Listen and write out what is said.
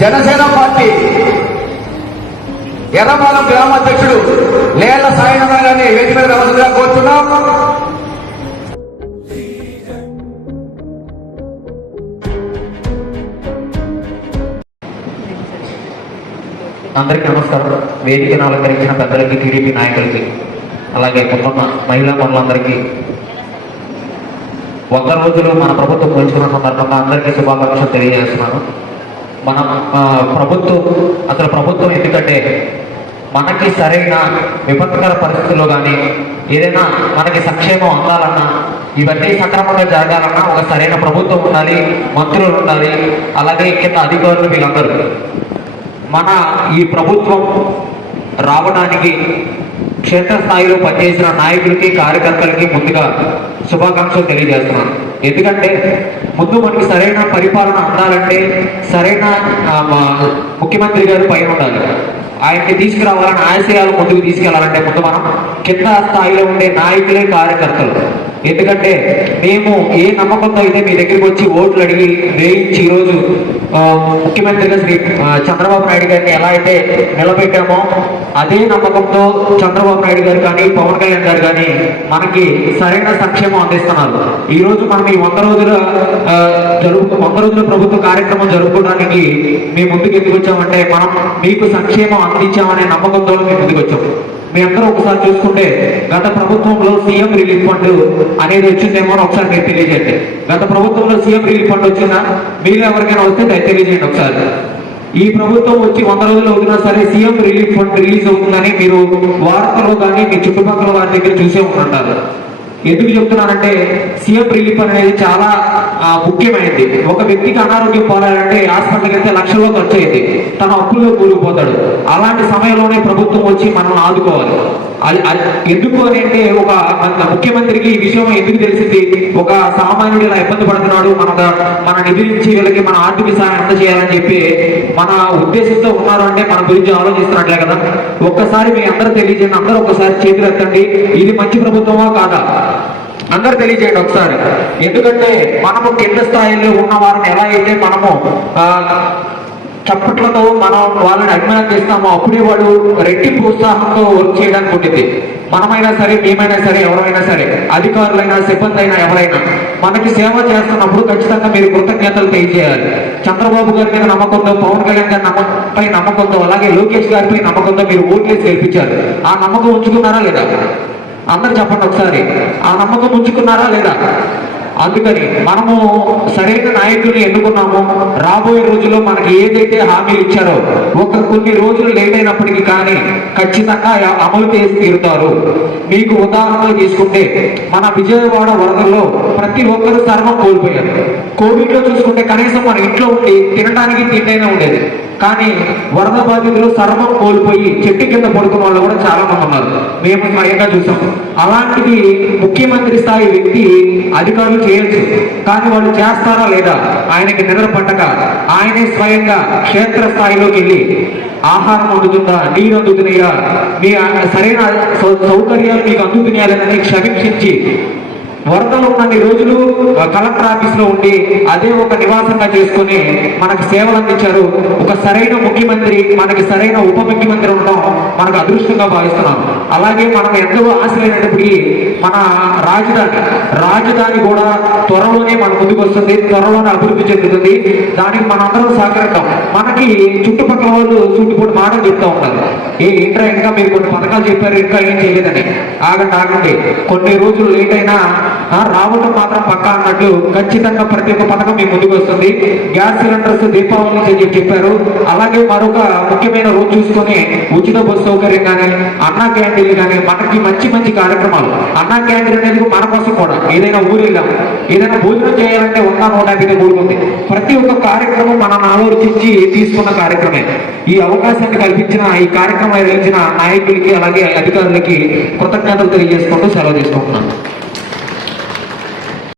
Janasena party Errapalem గ్రామాధ్యక్షుడు Lella సాయన గారిని వేదిక మీద రావాల్సిందిగా కోరుతున్నాం. అందరికీ నమస్కారం. వేదికను అలంకరించిన పెద్దలకి, టీడీపీ నాయకులకి, అలాగే ఉన్న మహిళా మనులందరికీ 100 రోజులు మన ప్రభుత్వం పోల్చుకున్న సందర్భంగా అందరికీ శుభాకాంక్షలు తెలియజేస్తున్నాను. మన ప్రభుత్వం ఎందుకంటే మనకి సరైన విపత్కర పరిస్థితుల్లో కానీ ఏదైనా మనకి సంక్షేమం అందాలన్నా, ఇవన్నీ సక్రమంగా జరగాలన్నా ఒక సరైన ప్రభుత్వం ఉండాలి, మంత్రులు ఉండాలి, అలాగే కింద అధికారులు వీళ్ళందరూ. మన ఈ ప్రభుత్వం రావడానికి క్షేత్రస్థాయిలో పనిచేసిన నాయకులకి, కార్యకర్తలకి ముందుగా శుభాకాంక్షలు తెలియజేస్తున్నాను. ఎందుకంటే ముందు మనకి సరైన పరిపాలన అందాలంటే సరైన ముఖ్యమంత్రి గారు పైన ఉండాలి. ఆయనకి తీసుకురావాలని ఆశయాలు ముందుకు తీసుకెళ్లాలంటే ముందు మనం కింద స్థాయిలో ఉండే నాయకులే, కార్యకర్తలు. ఎందుకంటే మేము ఏ నమ్మకంతో అయితే మీ దగ్గరికి వచ్చి ఓట్లు అడిగి వేయించి ఈరోజు ముఖ్యమంత్రిగా శ్రీ చంద్రబాబు నాయుడు గారిని ఎలా అయితే నిలబెట్టామో అదే నమ్మకంతో చంద్రబాబు నాయుడు గారు కానీ, పవన్ కళ్యాణ్ గారు కానీ మనకి సరైన సంక్షేమం అందిస్తున్నారు. ఈ రోజు మనం ఈ 100 రోజుల ప్రభుత్వ కార్యక్రమం జరుపుకోవడానికి మేము ముందుకు ఎందుకు వచ్చామంటే మనం మీకు సంక్షేమం అందించామనే నమ్మకంతో మేము ముందుకు వచ్చాము. మీ అందరూ ఒకసారి చూసుకుంటే గత ప్రభుత్వంలో సీఎం రిలీఫ్ ఫండ్ అనేది వచ్చిందేమో ఒకసారి మీరు తెలియజేయండి. గత ప్రభుత్వంలో సీఎం రిలీఫ్ ఫండ్ వచ్చిందా? మీరు ఎవరికైనా వస్తే తెలియజేయండి ఒకసారి. ఈ ప్రభుత్వం వచ్చి 100 రోజులు అవుతున్నా సరే సీఎం రిలీఫ్ ఫండ్ రిలీజ్ అవుతుందని మీరు వార్తలో కానీ మీ చుట్టుపక్కల వారి దగ్గర చూసే ఉంటుంటారు. ఎందుకు చెప్తున్నానంటే సీఎం రిలీఫ్ అనేది చాలా ముఖ్యమైనది. ఒక వ్యక్తికి అనారోగ్యం పోలాలంటే హాస్పిటల్కి వెళ్తే లక్షల్లో ఖర్చు అయింది, తన అప్పుల్లో కూలిపోతాడు. అలాంటి సమయంలోనే ప్రభుత్వం వచ్చి మనం ఆదుకోవాలి. ఎందుకు అని అంటే ఒక ముఖ్యమంత్రికి ఈ విషయం ఎందుకు తెలిసింది? ఒక సామాన్యుడు ఇలా ఇబ్బంది పడుతున్నాడు, మన నిధి నుంచి వీళ్ళకి మన ఆర్థిక సహాయం ఎంత చేయాలని చెప్పి మన ఉద్దేశంతో ఉన్నారు అంటే మన గురించి ఆలోచిస్తున్నట్లే కదా. ఒక్కసారి మీ అందరూ తెలియజేయండి, అందరూ ఒకసారి చేతులు ఎత్తండి. ఇది మంచి ప్రభుత్వమా కాదా అందరు తెలియజేయండి ఒకసారి. ఎందుకంటే మనము కింద స్థాయిలో ఉన్న వారిని ఎలా అయితే మనము చప్పట్లతో మనం వాళ్ళని అభిమానం చేస్తామో అప్పుడే వాడు రెట్టింపు ఉత్సాహంతో వర్క్ చేయడానికి ఉంటుంది. మనమైనా సరే, మేమైనా సరే, ఎవరైనా సరే, అధికారులైనా, సిబ్బంది అయినా, ఎవరైనా మనకి సేవ చేస్తున్నప్పుడు ఖచ్చితంగా మీరు కృతజ్ఞతలు తెలియజేయాలి. చంద్రబాబు గారి మీద నమ్మకంతో, పవన్ కళ్యాణ్ గారి పై నమ్మకంతో, అలాగే లోకేష్ గారిపై నమ్మకంతో మీరు ఓట్లేసి గెలిపించారు. ఆ నమ్మకం ఉంచుకున్నారా లేదా? అందరు చెప్పండి ఒకసారి. ఆ నమ్మకం ఉంచుకున్నారా లేదా? అందుకని మనము సరైన నాయకుల్ని ఎన్నుకున్నాము. రాబోయే రోజుల్లో మనకి ఏదైతే హామీలు ఇచ్చారో కొన్ని రోజులు లేట్ అయినప్పటికీ కానీ ఖచ్చితంగా అమలు చేసి తీరుతారు. మీకు ఉదాహరణలు తీసుకుంటే మన విజయవాడ వరదల్లో ప్రతి ఒక్కరు సర్వం కోల్పోయారు. కోవిడ్లో చూసుకుంటే కనీసం మన ఇంట్లో ఉండి తినడానికి తిండైనా ఉండేది. కానీ వరద బాధితులు సర్వం కోల్పోయి చెట్టు కింద పడుకున్న వాళ్ళు కూడా చాలా మంది ఉన్నారు. మేము స్వయంగా చూసాం. అలాంటిది ముఖ్యమంత్రి స్థాయి వ్యక్తి అధికారులు చేయొచ్చు, కానీ వాళ్ళు చేస్తారా లేదా? ఆయనకి నిద్ర పట్టక ఆయనే స్వయంగా క్షేత్ర స్థాయిలోకి వెళ్ళి ఆహారం అందుతుందా, నీరు అందుతున్నాయా, మీ సరైన సౌకర్యాలు మీకు అందుతున్నాయాలని క్షమించి వరదలు ఉన్నన్ని రోజులు కలెక్టర్ ఆఫీస్ లో ఉండి అదే ఒక నివాసంగా చేసుకుని మనకు సేవలు అందించారు. ఒక సరైన ముఖ్యమంత్రి, మనకి సరైన ఉప ముఖ్యమంత్రి ఉండడం మనకు అదృష్టంగా భావిస్తున్నాం. అలాగే మనం ఎంతో ఆశలైనప్పటికీ మన రాజధాని కూడా త్వరలోనే మన ముందుకు వస్తుంది, త్వరలోనే అభివృద్ధి చెందుతుంది. దానికి మనందరం సహకరిద్దాం. మనకి చుట్టుపక్కల వాళ్ళు చుట్టుపక్కల మాటలు చెప్తా ఉంటారు, ఏంట్రా ఇంకా మీరు కొన్ని పథకాలు చెప్పారు, ఇంకా ఏం చేయలేదని. ఆగండి, కొన్ని రోజులు లేట్ అయినా రావటం మాత్రం పక్కా అన్నట్లు ఖచ్చితంగా ప్రతి ఒక్క పథకం మీ ముందుకు వస్తుంది. గ్యాస్ సిలిండర్స్ దీపావళి నుంచి చెప్పారు. అలాగే మరొక ముఖ్యమైన రోజు చూసుకొని ఉచిత బస్సు సౌకర్యం కానీ, అన్నా క్యాంటీన్లు కానీ, మనకి మంచి కార్యక్రమాలు. అన్నా క్యాంటీన్ అనేది మన కోసం కూడా ఏదైనా ఊరు వెళ్ళాం, ఏదైనా భోజనం చేయాలంటే 100-150 కూడుకుంది. ప్రతి ఒక్క కార్యక్రమం మనం ఆలోచించి తీసుకున్న కార్యక్రమే. ఈ అవకాశాన్ని కల్పించిన, ఈ కార్యక్రమం నిర్వహించిన నాయకులకి అలాగే అధికారులకి కృతజ్ఞతలు తెలియజేసుకుంటూ సెలవు తీసుకుంటున్నాను.